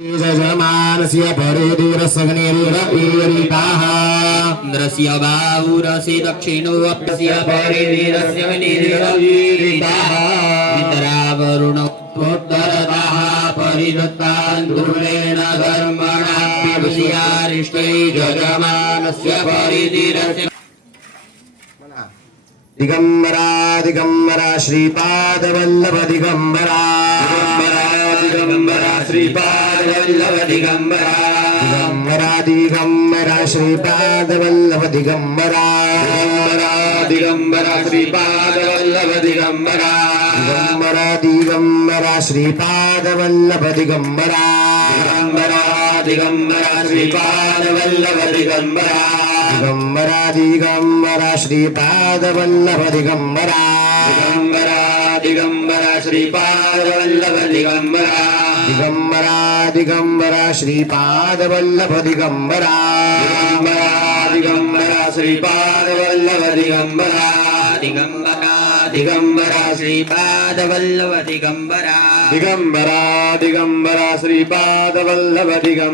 यजमानस्य परिधीरसग्निरीरवीरिताः इन्द्रस्य बाहुरसि दक्षिणोऽप्यस्य परिधीरस्य विनिरीरवीरिताः इन्द्रावरुणोत्तरतः परिदत्तान् धूलेन धर्मणा विषयारिष्टै यजमानस्य परिधीरस्य दिगंबरा दिगंबरा श्रीपादवल्लभ दिगंबरा दिगंबरा श्रीपादवल्लभ दिगंबरा दिगंबरा श्रीपादवल्लभ दिगंबरा दिगंबरा श्रीपादवल्लभ दिगंबरा दिगंबरा श्रीपादवल्लभ दिगंबरा दिगंबरा श्रीपादवल्लभ दिगंबरा दिगंबरा श्रीपादवल्लभ दिगंबरा दिगंबरा श्रीपादवल्लभ दिगंबरा दिगंबरा श्रीपादवल्लभ दिगंबरा दिगंबरा श्रीपादवल्लभ दिगंबरा दिगंबरा श्रीपादवल्लभ दिगंबरा दिगंबरा श्रीपादवल्लभ दिगंबरा